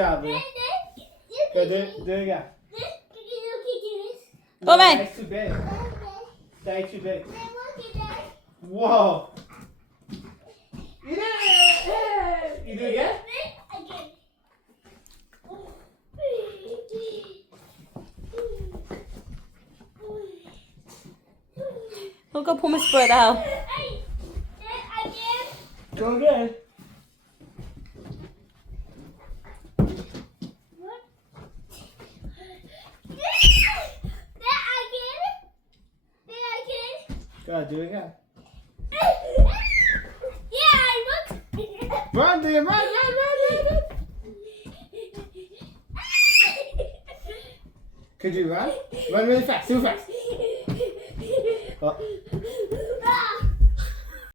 job, Lou. Go do it again. Go, man. That's too big. That's too big. Whoa. You did it. You do it again? I'll go pull my spread out. Go again. Go, do it again. Run, Liam, run. Could you run? Run really fast, super fast. Oh.